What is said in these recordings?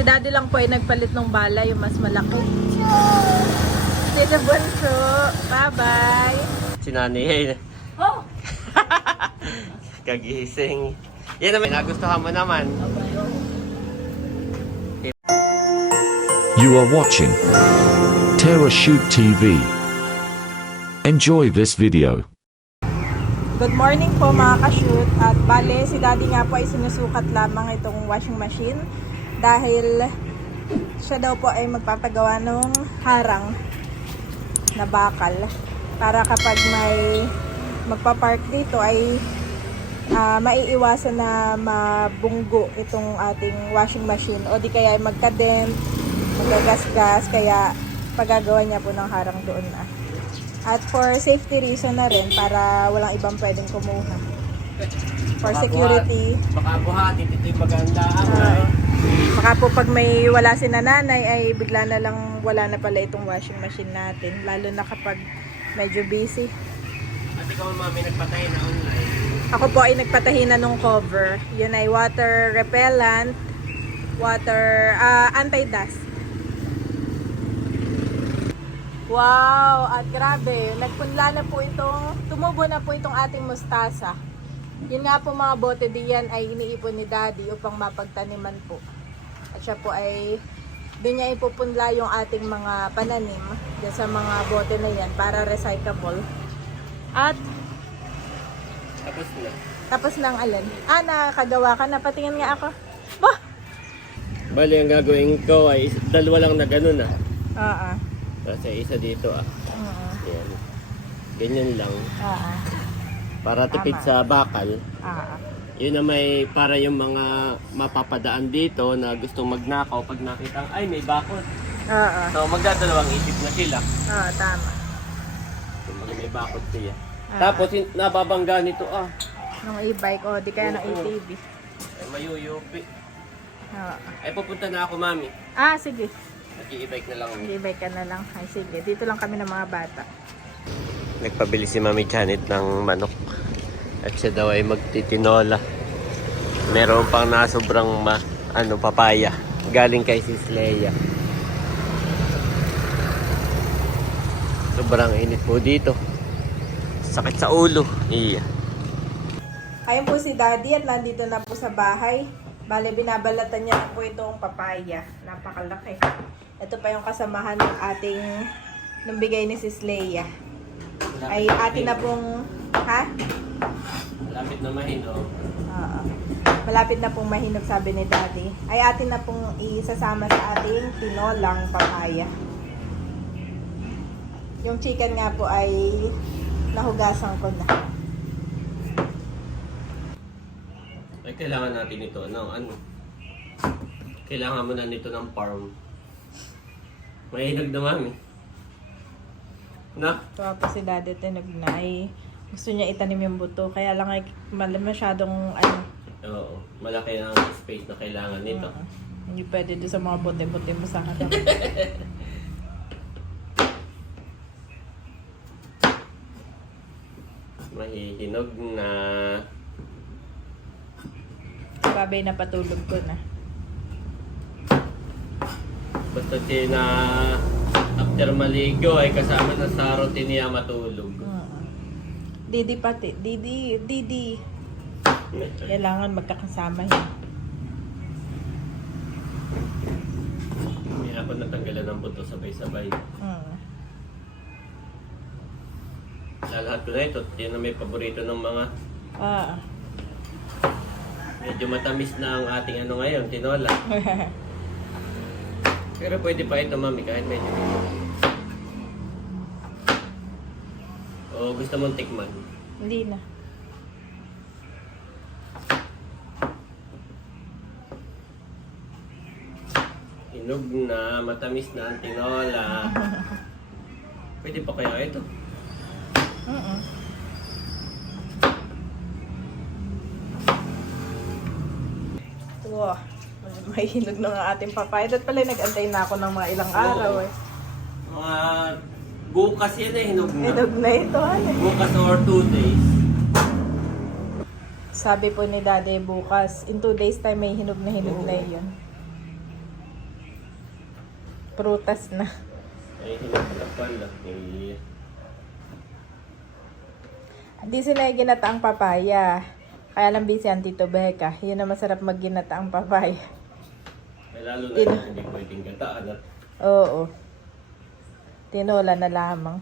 Si Daddy lang po ay nagpalit ng bala, yung mas malaki. Tita Bunso, bye-bye. Si Nanay. Oh! Kagising. Yan naman, nagustuhan mo naman. You are watching Terra Shoot TV. Enjoy this video. Good morning po mga ka-shoot. At bale, si Daddy nga po ay sinusukat lamang itong washing machine dahil siya daw po ay magpapagawa ng harang na bakal para kapag may magpa-park dito ay maiiwasan na mabunggo itong ating washing machine o di kaya ay magka-dent, magagasgas, kaya paggagawa niya po ng harang doon na. At for safety reason na rin, para walang ibang pwedeng kumuha. For security. Baka buhatin, ito yung magandaan. Baka po pag may wala si nanay ay bigla na lang wala na pala itong washing machine natin. Lalo na kapag medyo busy. At ikaw mami, nagpatay na online. Ako po ay nagpatahi na nung cover. Yun ay water repellent, water anti-dust. Wow! At grabe, nagpunla na po itong, tumubo na po itong ating mustasa. Yun nga po mga bote diyan ay iniipon ni Daddy upang mapagtaniman po. At siya po ay, doon niya ipupunla yung ating mga pananim dyan sa mga bote na yan para recyclable. At, Tapos na. tapos ng alin? Nakagawa ka na. Patingin nga ako. Bah! Bali, ang gagawin ko ay dalawa lang na ganun ah. Oo. Kasi isa dito ah. Oo. Ayan. Ganyan lang. Oo. Para tipid Tama. sa bakal. Oo. Yun na may para yung mga mapapadaan dito na gustong magnakaw pag nakita, ay may bakod. Oo. So magdadalawang isip na sila. Oo, tama. Kung may bakod siya. Ah. Tapos nababangga nito ah. Nung e-bike o di kaya ng Oo. ATV. Ay mayuyupi. Oo. Ay pupunta na ako mami. Sige. Nag-i-bike na lang. E-bike ka na lang. Ay, sige. Dito lang kami ng mga bata. Nagpabili si Mami Janet ng manok. At siya daw ay magtitinola. Meron pang nasobrang papaya. Galing kay Sis Leia. Sobrang init po dito. Sakit sa ulo. Iya. Ayun po si Daddy at nandito na po sa bahay. Bale, binabalatan niya na po itong papaya. Napakalaki. Ito pa yung kasamahan ng ating nung bigay ni Sis Leia. Ay atin na pong Malapit na mahinog. Oo. Malapit na pong mahinog, sabi ni Daddy. Ay atin na pong isasama sa ating tinolang papaya. Yung chicken nga po ay nahugasan ko na. Ay kailangan natin ito. Ano? Kailangan mo na nito ng farm. Mahinog na mami. Na? Tuwa po si Daddy tinog na ay gusto niya itanim yung buto. Kaya lang ay masyadong Oo. Malaki ang space na kailangan nito. hindi pwede doon sa mga bote-bote mo sa harap. Mahihinog na. Babay na patulog ko na. Basta na after maligo ay kasama na sa routine niya matulog. Didi pati. Didi. Kailangan magkakasama yun. Hindi ako natanggalan ng buto sabay-sabay. Lalahat ko na ito. Yan na may paborito ng mga medyo matamis na ang ating ngayon, tinola. Pero pwede pa ito mami kahit medyo dito. O gusto mong tikman? Hindi na. Hinog na, matamis na ang tinola. Pwede pa kaya ito? Wow. May hinog na nga ating papaya. Dahil pala nag-antay na ako ng mga ilang araw eh. Mga bukas yan hinog na. Hinog na ito. Bukas or 2 days. Sabi po ni Daddy bukas, in 2 days time may hinog na yun. prutas na. Ay, hinapalap pala. Eh, Hindi sila ginataang papaya. Kaya lang busy ang Tito Becca. Yun na masarap magginataang papaya. ay lalo na hindi pwedeng gataan at Oo. Tinola na lamang.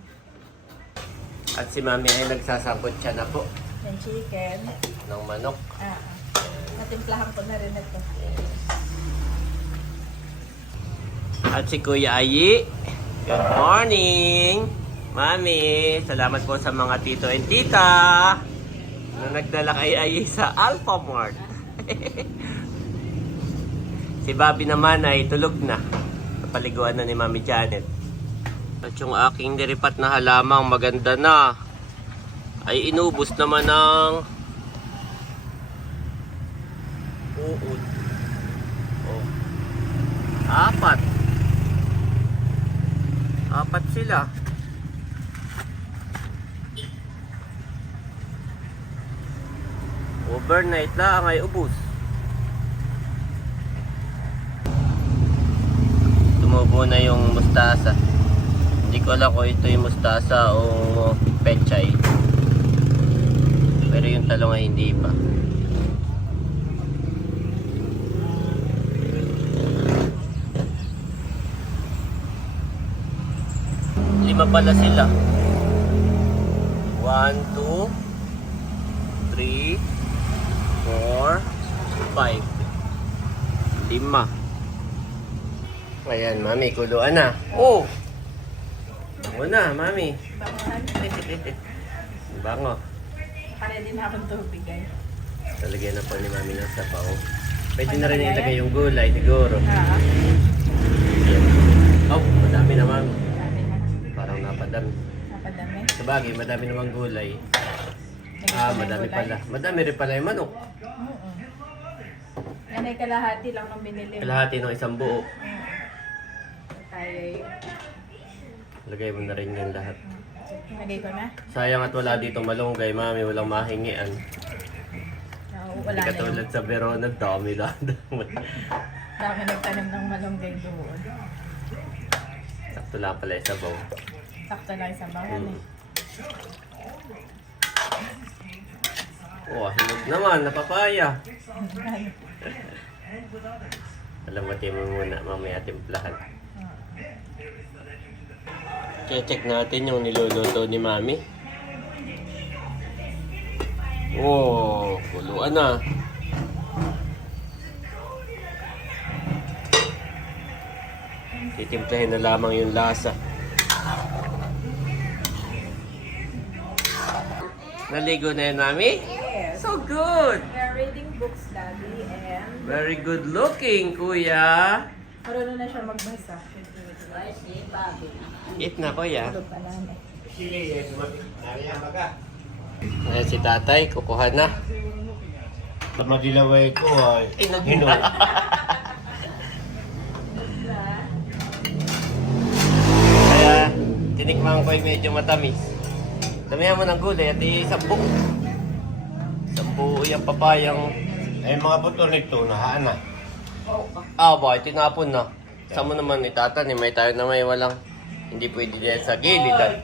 at si Mami ay nagsasangkot siya na po Yung chicken. ng manok. Natimplahan ko na rin ito. At si Kuya Ayi, good morning! Mami, salamat po sa mga tito and tita na nagdala kay Ayi sa Alphamart. Si Bobby naman ay tulog na. Napaliguan na ni Mami Janet. At yung aking niripat na halamang maganda na ay inubos naman ng uod. Oh. Apat sila. Overnight lang ay ubos. Tumubo na yung mustasa. Hindi ko alam kung ito yung mustasa o pechay. Pero yung talong ay hindi pa. Lima pala sila. 1, 2, 3, 4, 5. 5. Ayan, Mami, kuluan na. Oh! Bango na, Mami. Bango. Para din akong tubig ay. Talagyan na po ni Mami ng sabaw. Pwede na rin ilagay yung gulay, siguro. Oh, madami naman. Parang napadami. Napadami. Sabagay, madami namang gulay. Madami pala. Madami rin pala yung manok. Yan ay kalahati lang ng binili mo. Kalahati ng isang buo. Tayo ay Lagay mo na rin yung lahat. lagay ko na. Sayang at wala dito malunggay, Mami. Walang mahingian. Wala Hindi na katulad yung sa Verona, dami lang. dami nagtanim ng malunggay doon. Sakto lang pala yung sabaw. Sakto lang isang bahan eh. Oh, hinog naman, napapaya. Alam mo, mo muna, mamaya timplahan. Check natin yung niluluto ni Mami. Oh, kuluan na. Titimplahin na lamang yung lasa. Naligo na yun, Mami? Yes. So good! We're reading books, Daddy, and Very good looking, Kuya. marunong na siya magbasa. Eat na, Kuya. Tulog pa lang eh. Ayan si tatay, kukuha na. Madilaway ko ay Hinog. Kaya, tinikman ko ay medyo matamis. Damihan mo ng gulay at isang-buo. Isang-buo yung papayang... ay mga buto nito nahaan na. Ba, tinapon na. Saan mo naman itatanim? May tayo na may walang... Hindi pwede dyan sa gilid. Ay,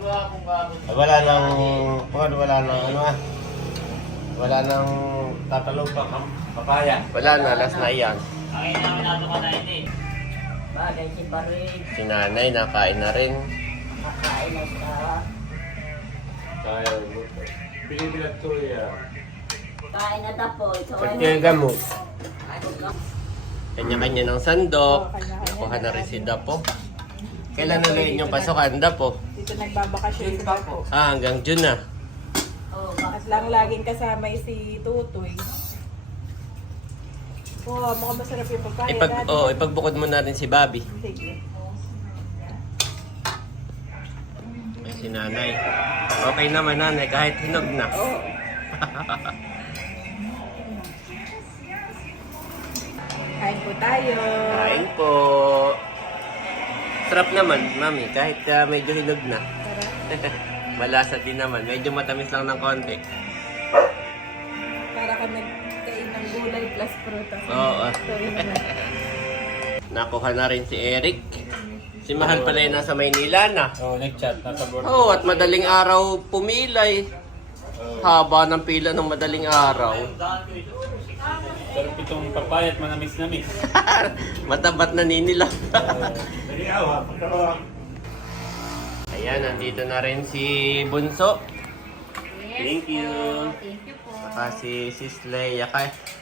wala nang wala nang tatalog pa ang papaya. Wala na, last na yan. Bagay si Parin, Si nanay, nakain na rin. makain na siya. Kaya pinipilat ko ya. Kain na tapo. So, Pagkaya gamot. Kanya-kanya ng sandok. Nakuha na rin si Dapo. Kailan ulit yung pasukan, Dapo? Dito nagbabakasyon sa po. Hanggang June na. oh, At lang laging kasama si Tutoy. Oh, mukhang masarap yung papaya. Daddy. Ipagbukod mo na rin si Bobby. Sige. Ay, si nanay. Okay naman, nanay, kahit hinog na. Kain po tayo. Kain po. Sarap naman, Mami, kahit medyo hinog na. Tara. Malasa din naman. Medyo matamis lang ng konti. Para ka nagkain ng gulay plus prutas. Oo. So, yun na. Nakuha na rin si Eric. Si Mahal pala yung nasa Maynila na. Oo, nag-chat. Nasa board. Oo, at madaling araw pumilay. Haba ng pila ng madaling araw. Pero pitong papayat, manamis-namis. Matabat na ninila. Ayan, nandito na rin si Bunso. Thank you. Thank you po. Saka si Sis Leia.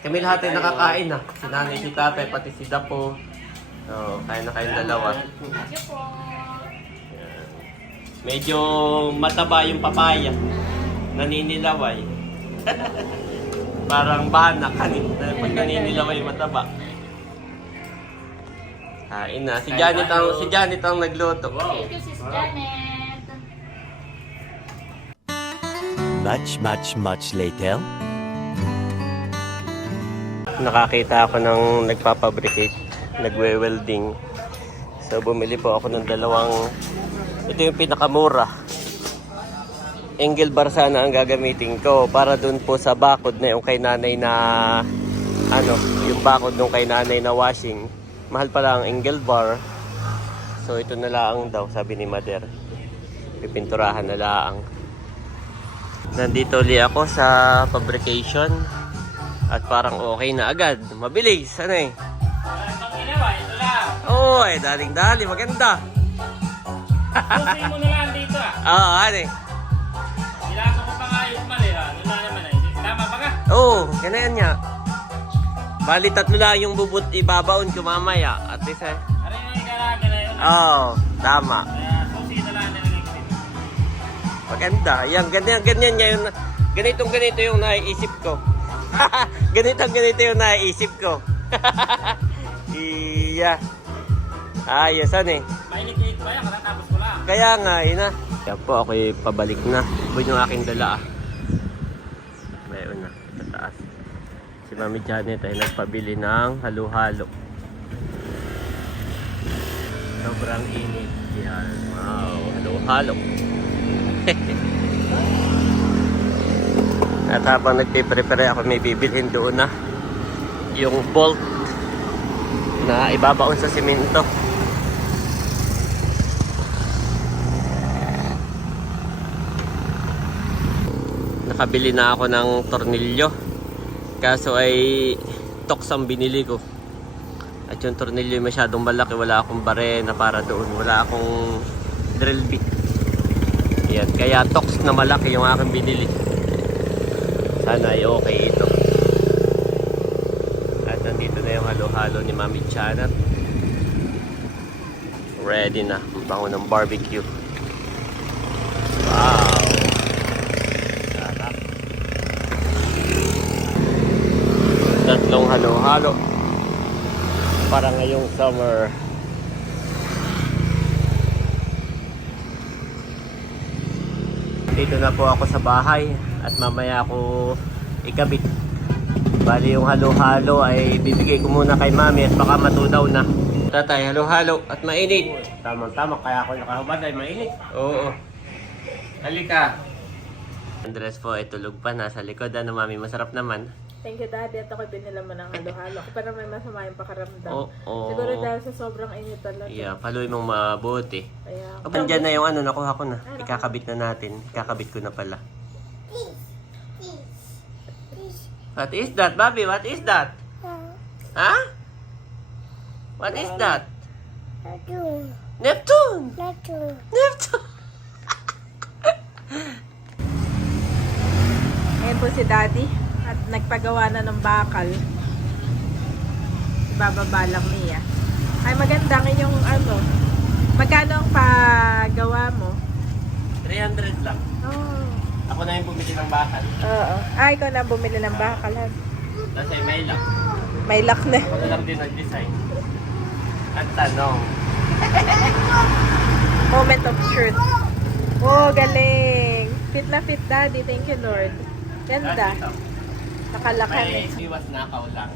Kami lahat ay nakakain na. Si nanay, si tatay, pati si Dapo. So, kain na kayong dalawa. Thank you po. Ayan. Medyo mataba yung papaya. Naninilaway. Parang banak kanina. Pag naninilaway mataba. Kain na. Si Janet ang nagluto. Thank you, Sis Janet. Much later. Nakakita ako ng nagpapabricate, nagwe-welding. So bumili po ako ng dalawang, ito yung pinakamura. Angle bar sana ang gagamitin ko para dun po sa bakod na yung kay nanay na, yung bakod nung kay nanay na washing. Mahal pala ang angle bar. So ito na lang daw, sabi ni Mother. Pipinturahan na lang. Nandito ulit ako sa fabrication at parang okay na agad. Mabilis, ano eh. Ang ginawa, ito lang. Oo, daling-dali, maganda. Pusin mo na lang dito ah. Oo, ano eh. Kailangan ko pa nga yung mali ah. Ano na naman eh. Tama ba ka? Oo, ganyan niya. Bali, tatlo lang yung bubut ibabaon ko mamaya. At least eh. Ano yung ikaraga na yun? Oo, tama. Kaya susi na lang nilagay ko dito. Maganda. Yan, ganyan niya yung... Ganito yung naiisip ko. ganito yung naiisip ko. Iya. Ayos, ano eh. Mainit-init ba yan? Katatapos ko lang. Kaya nga, yun na. Kaya po, ako'y pabalik na. Buwan yung aking dala ah. Mayroon na, sa taas. Si Mami Janet ay nagpabili ng halo-halo. Sobrang init. Yan. Wow, halo-halo. At habang nagpiprepare ako, may bibilhin doon na yung bolt na ibabaon sa simento. Nakabili na ako ng tornilyo. Kaso ay tox ang binili ko. At yung tornilyo ay masyadong malaki. Wala akong barena para doon. Wala akong drill bit. Yan. Kaya tox na malaki yung aking binili. Sana ay okay ito. At nandito na yung halo-halo ni Mami Janet. Ready na. Ang bango ng barbecue. Wow! Sarap. Tatlong halo-halo. Para ngayong summer. Dito na po ako sa bahay. At mamaya ako ikabit. Bali yung halo-halo ay bibigay ko muna kay Mami at baka matunaw na. Tatay, halo-halo at mainit. Tama-tama, kaya ako nakahubad ay mainit. Oo. Halika. Andres po ay tulog pa, nasa likod. Ano Mami, masarap naman. Thank you, Daddy. At ako'y binila mo ng halo-halo. Ako pa naman masama yung pakaramdam. Oo. Siguro dahil sa sobrang init talaga. Yeah, paluin mong mabuti. Kaya, Andyan na yung nakuha ko na. Ikakabit na natin. Ikakabit ko na pala. What is that, Bobby? What is that? Huh? What is that? Neptune! Neptune! Ayan po si Daddy. At nagpagawa na ng bakal. Ibababa lang niya. Ay, maganda yung Magkano ang pagawa mo? 300 lang. Oh. Ako na yung bumili ng bakal. Oo. Ay, ikaw na bumili ng bakal. Kasi may lang. May lock na. Ako na lang din nag-design. At tanong. Moment of truth. Oh, galing. Fit na fit, Daddy. Thank you, Lord. Ganda. Nakalakan May eh. iwas nakaw lang.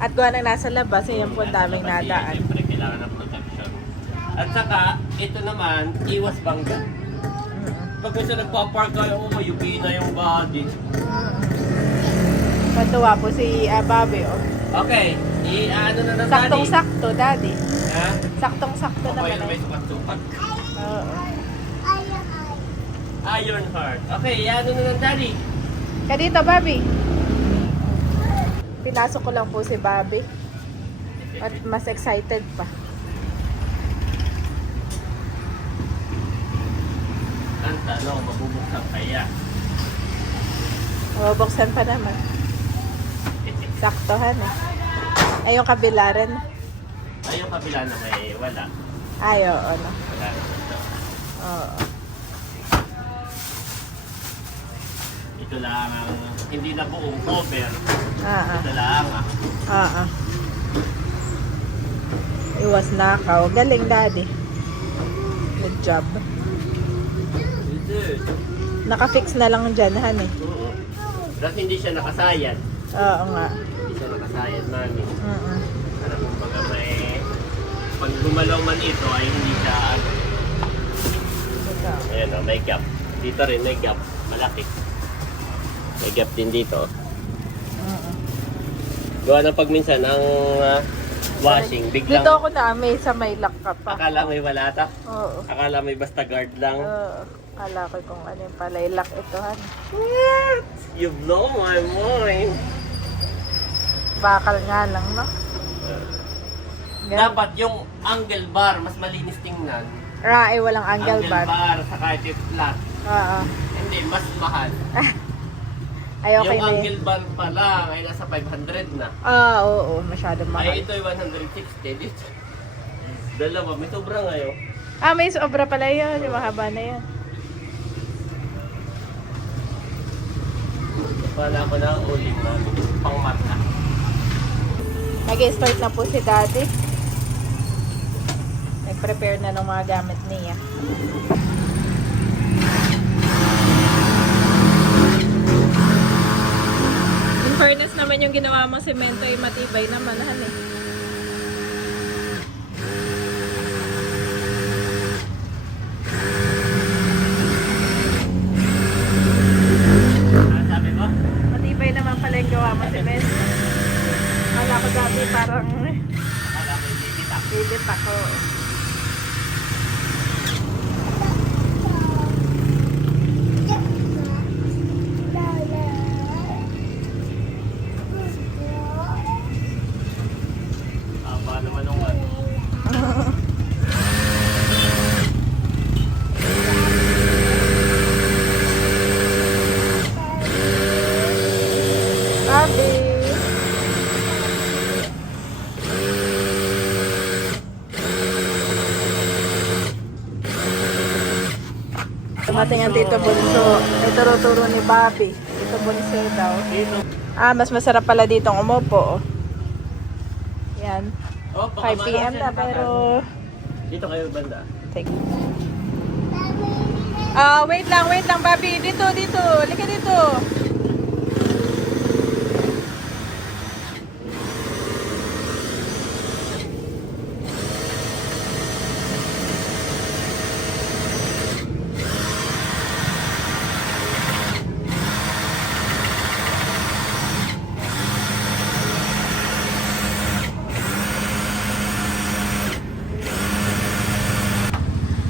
At kung anong nasa labas, ayan po ang daming nadaan. Siyempre, kailangan ng protection. At saka, ito naman, iwas bangga. Pag gusto nagpa-park kayo, mayupi na yung body. Matuwa po si Bobby. Oh. Okay, ano na naman. Saktong-sakto, Daddy. Ha? Saktong-sakto Okay, naman. may eh. sukat-sukat. Oo. Iron Heart. Okay, yan ano na ng daddy. Ka dito, Bobby. Pinasok ko lang po si Bobby. At mas excited pa. Ang tanong, mabubuksan kaya? Mabuksan pa naman. Saktohan eh. Ay, yung kabila rin. Ay, yung kabila na may wala. Ay, oo. No. Wala na dito. Oo. Ito lang ang hindi na buong cover. Ito lang ah. Oo. Iwas nakaw. Galing, Daddy. Good job. Ito. Naka-fix na lang dyan, Han eh. Oo. Tapos hindi siya nakasayad. Oo nga. Hindi siya nakasayad, mami. Mm-mm. Ano kung baga may... Pag gumalaw man ito ay hindi siya... Ito. Ayan o, may gap. Dito rin may gap. Malaki. May gap din dito. Mm-mm. Gawa na pag minsan ang washing, biglang... Dito ako na-amaze sa may lock ka pa. Akala may wala ta. Oo. Akala may basta guard lang. Oo. Kala ko kung ano yung pala yung lock ito, Han. What? You blow my mind. Bakal nga lang, no? Ganun. Dapat yung angle bar mas malinis tingnan. Ay, walang angle bar. sa kahit yung flat. Oo. Hindi, mas mahal. Ay, okay yung na yun. angle bar pa lang ay nasa 500 na. Oo. Masyadong mahal. Ay, ito ay 160 dito. Dalawa, may sobra ngayon. May sobra pala yun. Yung mahaba na yun. Wala ko na ang uling namin. Pang mata. Nag-start na po si Daddy. Nag-prepare na ng mga gamit niya. In fairness naman yung ginawa mong semento ay matibay naman, Han eh. Ano sabi mo? Matibay naman pala yung gawa mong semento. Kala ko dati parang Akala ko yung bibitak. bibit ako. Aba naman nung ano. Sabi. Dumating ang Tito Bunso. Ito turo ni Bobby. Tito Bunso daw. Dito. Mas masarap pala ditong umupo. Oh. Yan. Oh, baka 5 p.m. na pero... Dito kayo banda. Take. Wait lang, Bobby. Dito. Lika dito.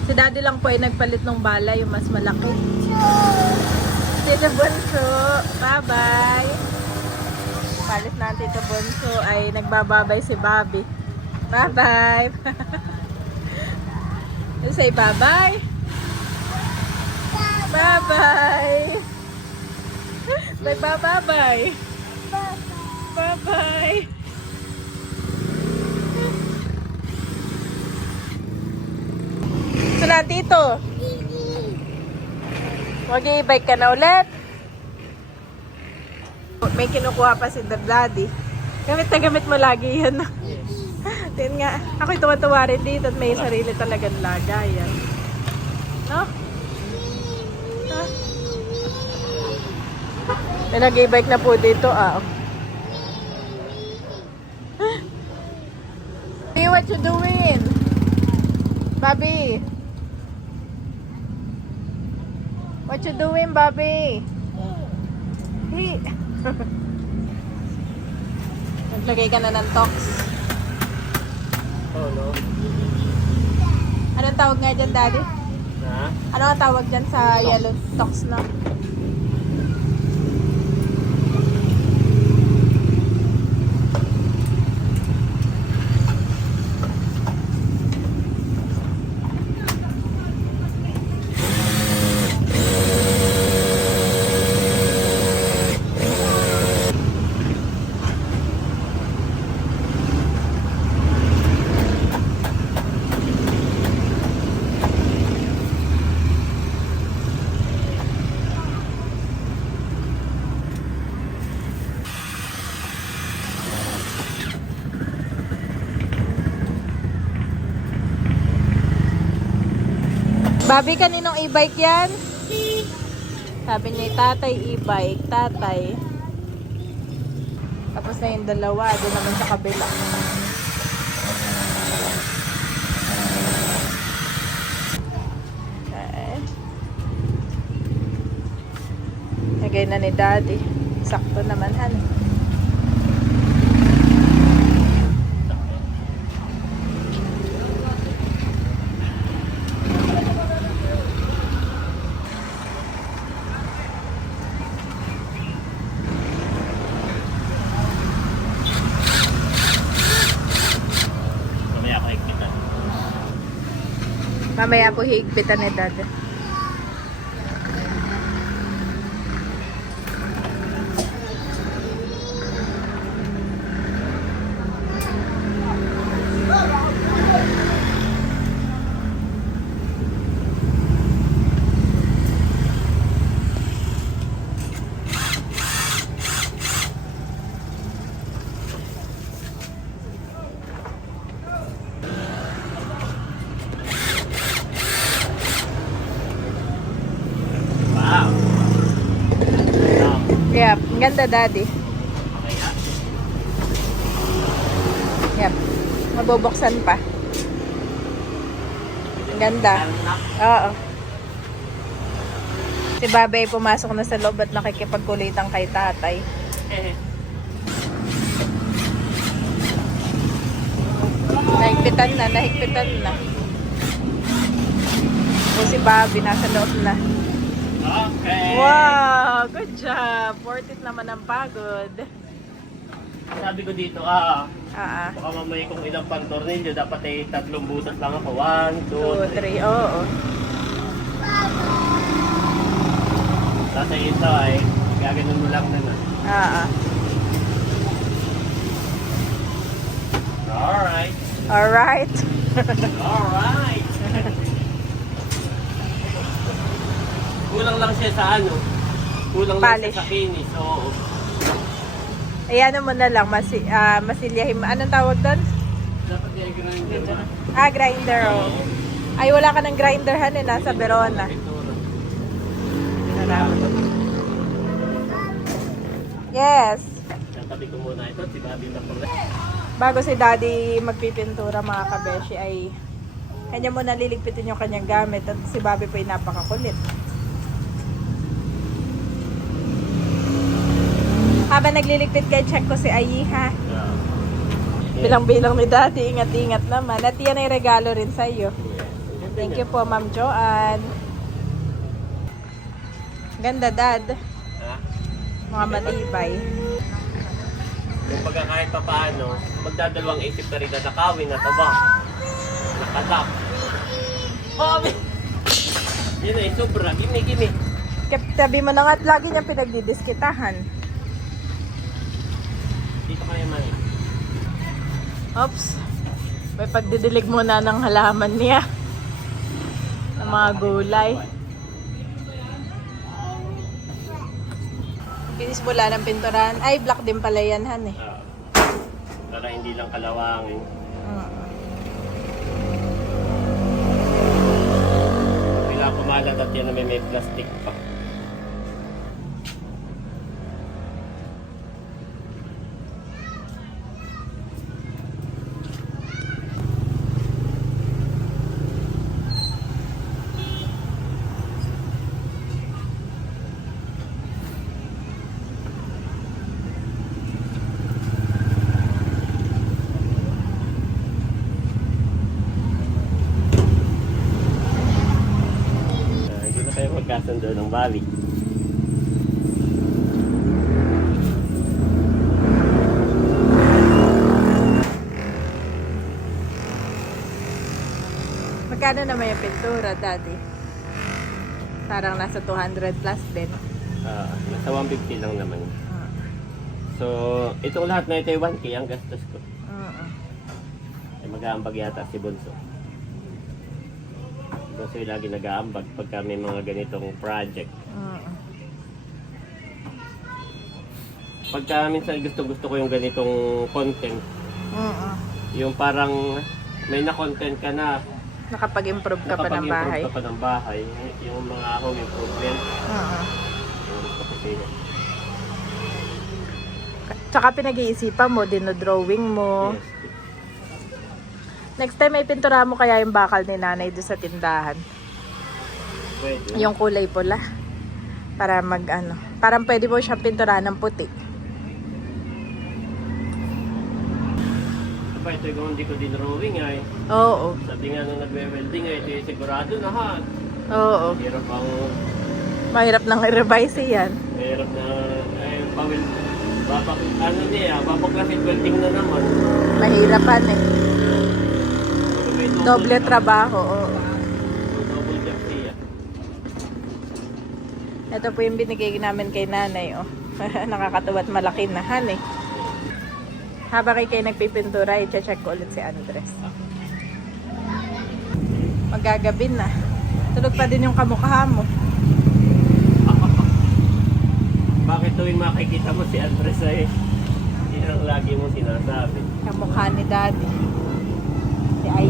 Si Daddy lang po ay nagpalit ng bala, yung mas malaki. Tito Bunso, bye-bye. Palit na ang Tito Bunso ay nagbababay si Bobby. Bye-bye. Say bye-bye. Bye-bye. Bye-bye. Bye-bye. Sala, Tito. Mag-i-bike ka na ulit. May kinukuha pa si Daddy. Gamit na gamit mo lagi yan. Yan nga. Ako'y tuwa-tuwa rin dito at may sarili talagang lagayan. No? Ha? Nag-i-bike na po dito, Hey, what you doing? Bobby? What you doing, Bobby? Hey. Naglagay ka na ng tox. Oo, no? Anong tawag nga dyan, Daddy? Ha? Ano ang tawag dyan sa yellow tox na? Babi, kaninong e-bike yan? Sabi niya, tatay e-bike, tatay. Tapos na yung dalawa, doon naman sa kabila. Okay. Lagay na ni Daddy. Sakto naman, han. Mamaya ako ikitan. Mamaya po higpitan ni Daddy. Wow! Yep, ang ganda, Daddy. Kaya, Yep, mabubuksan pa. Ang ganda. anak. Oo. Si Babay pumasok na sa loob at nakikipagkulitan kay tatay. Nahigpitan na, nahigpitan na. O si Bobby nasa loob na. Okay. Wow! Good job! Worth it naman ang pagod. Sabi ko dito, Ah, baka mamaya kung ilang pantornilyo, dapat ay 3 butas lang ako. 1, 2, 2, 3. 3. Oo. Tapos ay ito ay, gaganon mo lang na. Ah. Alright. Alright. Alright. Kulang lang siya sa ano. Kulang lang Polish. siya sa kinis. Oo. Ayan mo na lang, masilyahin mo. Anong tawag doon? Dapat yung grinder na. Ah, grinder. Oh. Ay, wala ka ng grinder, han, nasa Verona. Yes. Tatabi ko muna ito. Si Bobby na pala. Bago si Daddy magpipintura, mga kabeshi, ay kanya muna liligpitin yung kanyang gamit at si Bobby po ay napakakulit. Habang nagliligpit kay check ko si Ayi, ha? Bilang-bilang ni Daddy, ingat-ingat naman. At yan ay regalo rin sa iyo. Thank you po, Ma'am Joanne. Ganda, Dad. Ha? Mga matibay. Kung baga kahit pa paano, magdadalawang isip na rin na nakawin na ito ba? Nakatak. Bobby! Yun ay sobra. Gimi. Tabi mo na nga at lagi niyang pinagdidiskitahan. Dito kayo man. Oops. May pagdidilig muna ng halaman niya. Ng mga gulay. Binis mula ng pinturan. Ay, black din pala yan, Han, eh. Para hindi lang kalawangin. Kailangan kumalat at yan na may plastic pa. pagkasundo ng Bobby. Magkano naman yung pintura, Daddy? Parang nasa 200 plus din. Nasa 150 lang naman. So, itong lahat na ito ay 1K ang gastos ko. Ay mag-aambag yata si Bunso. Bunso yung lagi nag-aambag pagka may mga ganitong project. Pagka minsan gusto ko yung ganitong content. Yung parang may na-content ka na, Nakapag-improve ka pa ng bahay. nakapag-improve ka pa ng bahay. Yung mga home improvement. Yung gusto ko sila. Tsaka pinag-iisipan mo, dinodrawing mo. Yes. Next time ay pintura mo kaya yung bakal ni nanay doon sa tindahan. Pwede. Yung kulay pula. Para parang pwede mo siyang pintura ng puti. Aba, ito yung hindi ko din drawing ay. Oo. Sabi nga nung nagwe-welding ay ito yung sigurado na ha. Oo. Hirap ang Mahirap nang i-revise yan. Mahirap na, ay, pawil, babaklasin welding na naman. Mahirapan eh. May Doble trabaho. Oo. Double job siya. Ito po yung binigay namin kay nanay. Oh. Nakakatuwa at malaki na. Han eh. Habang kayo nagpipintura, i-check ko ulit si Andres. Magagabi na. Tulog pa din yung kamukha mo. Bakit tuwing makikita mo si Andres ay yun ang lagi mong sinasabi? Kamukha ni Daddy. Si Ay.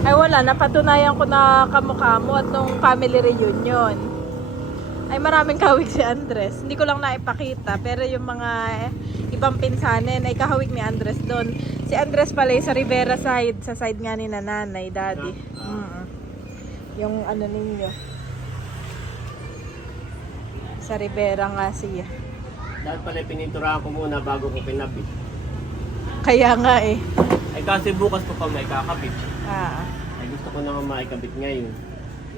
Ay wala, napatunayan ko na kamukha mo at nung family reunion. Ay maraming kawig si Andres. Hindi ko lang naipakita. Pero yung mga ibang pinsanin ay kahawig ni Andres doon. Si Andres pala sa Rivera side. Sa side nga ni nanay, Daddy. Yung ano ninyo. Sa Rivera nga siya. Dahil pala pininturahan ko muna bago ko pinabit. Kaya nga eh. Ay kasi bukas ko pa may kakabit. Ah. Ay gusto ko na nga maikabit ngayon.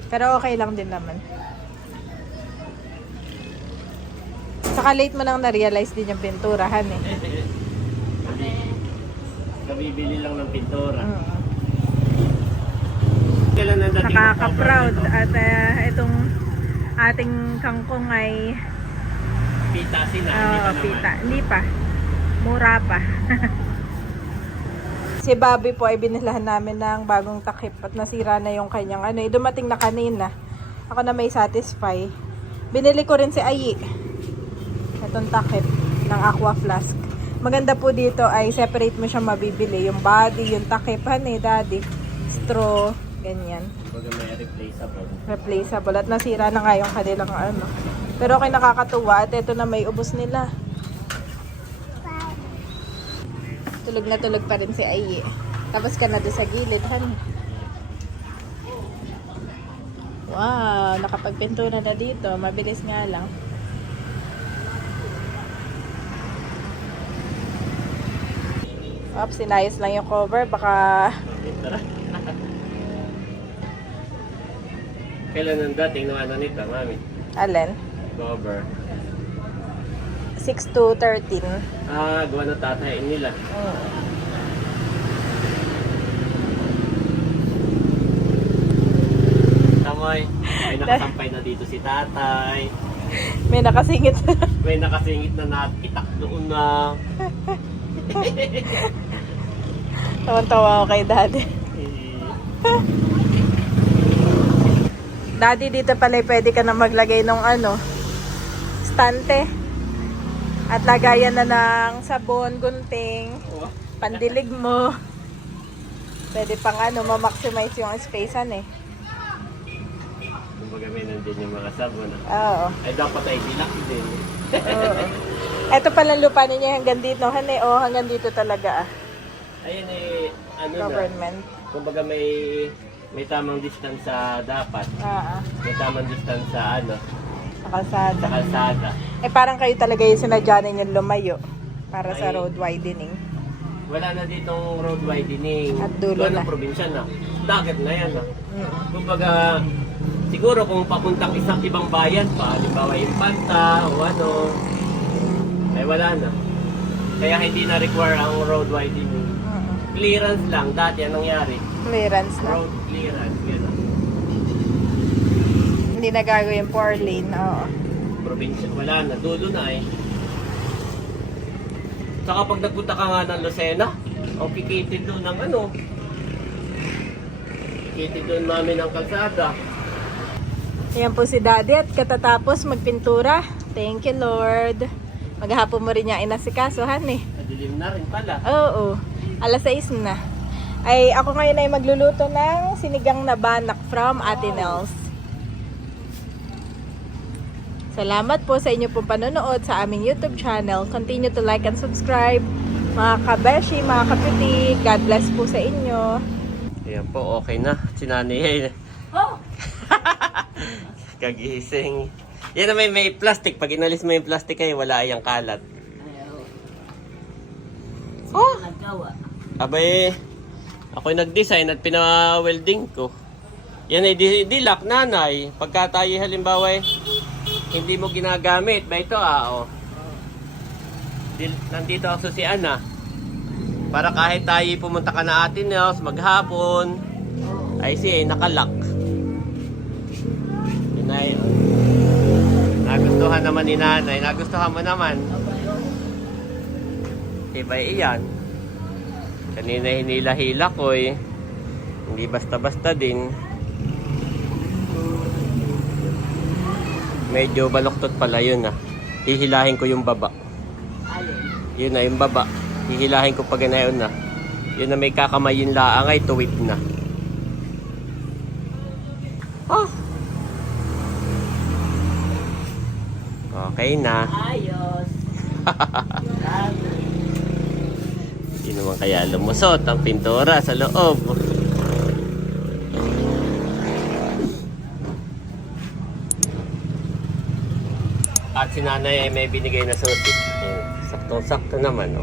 Pero okay lang din naman. Saka late mo nang na-realize din yung pinturahan eh. Kabibili lang ng pintura. Kailan na dating Nakaka-proud at itong ating kangkong ay Pita sila, hindi pa naman. pita. Hindi pa. Mura pa. Si Bobby po ay binilahan namin ng bagong takip at nasira na yung kanyang dumating na kanina. Ako na may satisfy. Binili ko rin si Ayi. Itong takip ng Aqua Flask. Maganda po dito ay separate mo siya mabibili. Yung body, yung takip, Daddy. Straw, ganyan. Baga may replaceable. Replaceable. At nasira na nga yung kanilang Pero okay, nakakatuwa. At ito na may ubos nila. Tulog na tulog pa rin si Ayi. Tapos ka na doon sa gilid, Wow, nakapagpintura na dito. Mabilis nga lang. Oops, sinayos lang yung cover. Baka Tara. Kailan ang dating ng nito, mami? alin? Cover. 6 to 13. Gawa ng tatayin nila. Tamoy, may nakasampay na dito si tatay. May nakasingit. May nakasingit na nakitak doon na. Tawan-tawa ako kay Daddy. Daddy, dito pala pwede ka na maglagay ng stante. At lagayan na ng sabon, gunting, pandilig mo. Pwede pang ma-maximize yung space-an eh. Kumbaga may nandun yung mga sabon. Oo. Ay dapat ay dilak din. Oo. Ito pala lupa ninyo hanggang dito, hanggang dito talaga Ayun eh, government. Kumbaga may tamang distance sa dapat. May tamang distance sa Sa kalsada. sa kalsada. Parang kayo talaga yung sinadya ninyong lumayo para sa road widening. Wala na ditong road widening. At dulo Doon na. ang probinsya na. Dagat na yan. Mm. Kumbaga, siguro kung papuntang isang ibang bayan pa, halimbawa yung Panta o ano, ay wala na. Kaya hindi na require ang road widening. Clearance lang, dati ang nangyari. Clearance na. Road clearance, gano'n. Hindi na gagawin 4 lane. Oo. Probinsya, wala na, dulo na eh. Saka pag nagpunta ka nga ng Lucena, o kikitid doon ng ano, kikitid doon namin ng kalsada. Ayan po si Daddy at katatapos magpintura. Thank you, Lord. Maghapon mo rin niya inasikasuhan eh. Madilim na rin pala. Oo. Alas 6 na. Ay, ako ngayon ay magluluto ng sinigang na banak from Ate Nels. Salamat po sa inyo pong panonood sa aming YouTube channel. Continue to like and subscribe. Mga kabeshi, mga kapitik, God bless po sa inyo. Ayan po, okay na. Si Nanay. Oh! Kagising. Yan na may plastic. Pag inalis mo yung plastic ay wala ayang kalat. Oh! Abay, ako'y nag-design at pina-welding ko. Yan ay dilak, Nanay. Pagka tayo halimbawa hindi mo ginagamit. Ba ito oh. Nandito ang susian na. Para kahit tayo pumunta ka na Ate Nels maghapon, ay nakalak. Yun ay, nagustuhan naman ni Nanay. Nagustuhan mo naman. Iba iyan. Kanina hinila-hila ko eh. Hindi basta-basta din. Medyo baloktot pala yun Hihilahin ko yung baba. Yun na yung baba. Hihilahin ko pag ganayon na. Yun na may kakamayin laang ay tuwid na. Oh! Okay na. Ayos. Yun naman kaya lumusot ang pintura sa loob. At si Nanay ay may binigay na susi. Saktong-sakto naman,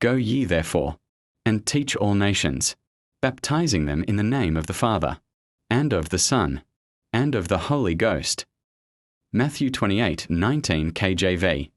Go ye therefore, and teach all nations, baptizing them in the name of the Father, and of the Son, and of the Holy Ghost. Matthew 28:19 KJV.